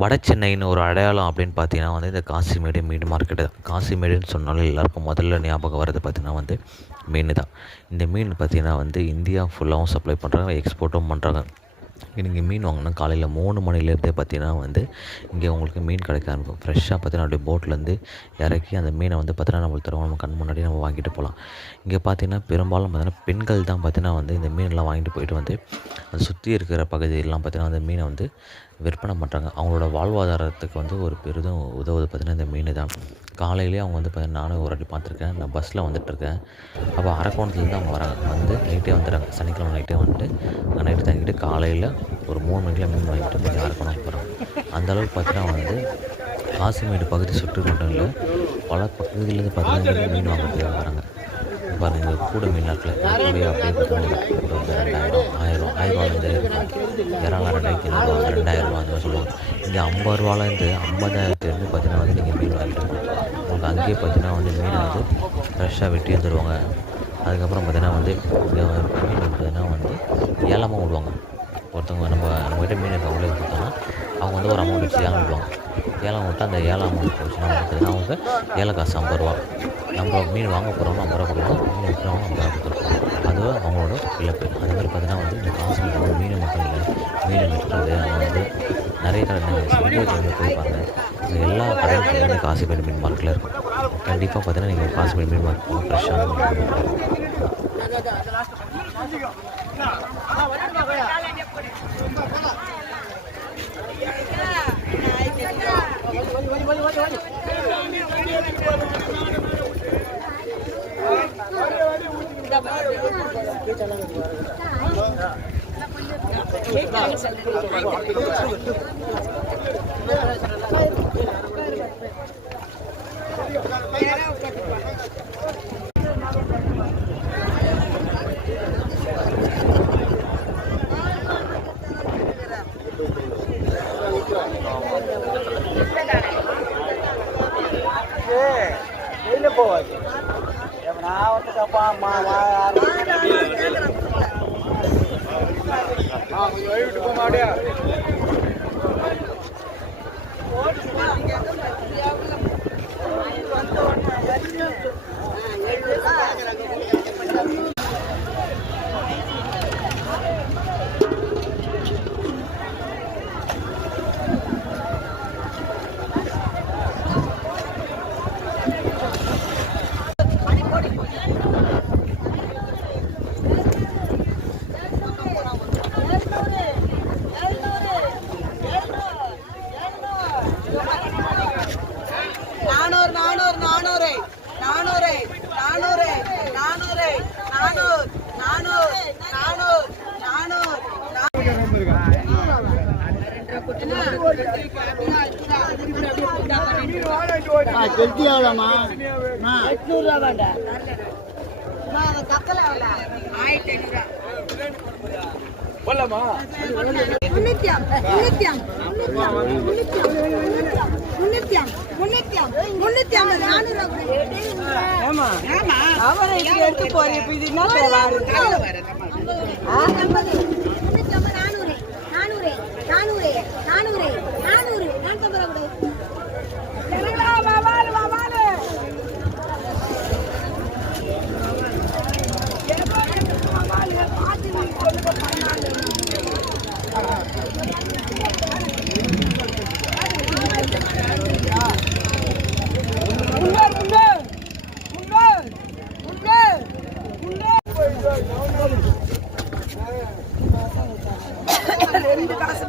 வட சென்னைன்னு ஒரு அடையாளம் அப்படின்னு பார்த்தீங்கன்னா வந்து இந்த காசிமேடு மீன் மார்க்கெட்டு தான். காசிமேடுன்னு சொன்னாலே எல்லாருக்கும் முதல்ல ஞாபகம் வர்றது பார்த்தீங்கன்னா வந்து மீன் தான். இந்த மீன் பார்த்தீங்கன்னா வந்து இந்தியா ஃபுல்லாகவும் சப்ளை பண்ணுறாங்க, எக்ஸ்போர்ட்டும் பண்ணுறாங்க. நீங்கள் மீன் வாங்கினா காலையில் 3 மணிலேருந்தே பார்த்தீங்கன்னா வந்து இங்கே உங்களுக்கு மீன் கிடைக்க ஆரம்பிக்கும். ஃப்ரெஷ்ஷாக பார்த்தீங்கன்னா அப்படியே போட்லேருந்து இறக்கி அந்த மீனை வந்து பார்த்தீங்கன்னா நம்மளுக்கு தருவாங்க. நம்ம கண் முன்னாடியே நம்ம வாங்கிட்டு போகலாம். இங்கே பார்த்தீங்கன்னா பெரும்பாலும் பார்த்தீங்கன்னா பெண்கள் தான் பார்த்தீங்கன்னா வந்து இந்த மீனெல்லாம் வாங்கிட்டு போயிட்டு வந்து அதை சுற்றி இருக்கிற பகுதியெல்லாம் பார்த்தீங்கன்னா அந்த மீனை வந்து விற்பனை பண்ணுறாங்க. அவங்களோட வாழ்வாதாரத்துக்கு வந்து ஒரு பெரிதும் உதவுது பார்த்தீங்கன்னா இந்த மீன் தான். காலையிலேயே அவங்க வந்து பார்த்தீங்கன்னா நானும் ஒரு வாட்டி பார்த்துருக்கேன். நான் பஸ்ஸில் வந்துட்டுருக்கேன். அப்போ அரக்கோணத்துலேருந்து அவங்க வராங்க. வந்து நைட்டே வந்துடுறாங்க. சனிக்கிழமை நைட்டே வந்துட்டு அங்கே நைட்டு தங்கிட்டு காலையில் ஒரு 3 மணிக்கெலாம் மீன் வாங்கிட்டு பார்த்தீங்கன்னா அரக்கோணம் போகிறாங்க. அந்தளவுக்கு பார்த்தீங்கன்னா வந்து காசிமேடு பகுதி சுற்று மட்டும் இல்லை, பல பகுதியிலேருந்து பார்த்தீங்கன்னா மீன் வாங்குறதுக்காக வராங்க. பாருங்கள் இங்கே கூட மீன் இருக்குல்ல, கூடயே அப்படியே பார்த்தீங்கன்னா கூட வந்து 2000, 1000, 1000 இருக்கும். இறாலாம் 2500, 2000 அந்த மாதிரி சொல்லுவாங்க. இங்கே 50 ரூபாலேருந்து 50,000 பார்த்தீங்கன்னா வந்து நீங்கள் மீன் வாங்கிட்டு போகலாம். உங்களுக்கு அங்கேயே பார்த்தீங்கன்னா வந்து மீனை வந்து ஃப்ரெஷ்ஷாக வெட்டி வந்துடுவாங்க. அதுக்கப்புறம் பார்த்தீங்கன்னா வந்து இங்கே மீன் பார்த்தீங்கன்னா வந்து ஏலமாக விடுவாங்க. ஒருத்தவங்க நம்மகிட்ட மீன் அவங்களே கொடுத்தோன்னா அவங்க வந்து ஒரு அமௌண்ட் வச்சு ஏலம் விடுவாங்க. ஏலம் விட்டால் அந்த ஏலம் அமௌண்ட் வச்சுன்னா பார்த்தீங்கன்னா அவங்க ஏல காசு 50 ரூபா. நம்ம மீன் வாங்க போகிறவங்க 50 ரூபா கொடுக்கணும், மீன் விற்கிறவங்க 50 ரூபா கொடுத்துருக்கோம். அதுவும் அவங்களோட இழப்பு. அது மாதிரி பார்த்தீங்கன்னா வந்து இந்த காசிமேடு வந்து மீன் மட்டும் இல்லை, மீன் வெட்டுறது அங்கே வந்து நிறைய கடை சந்தைகளில் போய் பாருங்கள். இங்கே எல்லா கடையும் பார்த்தீங்கன்னா காசிமேடு மீன் மார்க்கெட்டில் இருக்கும். கண்டிப்பாக பார்த்தீங்கன்னா நீங்கள் காசிமேடு மீன் மார்க்கெட் ஃப்ரெஷ்ஷான மீன் எடுத்து போறேன். இது என்ன காசு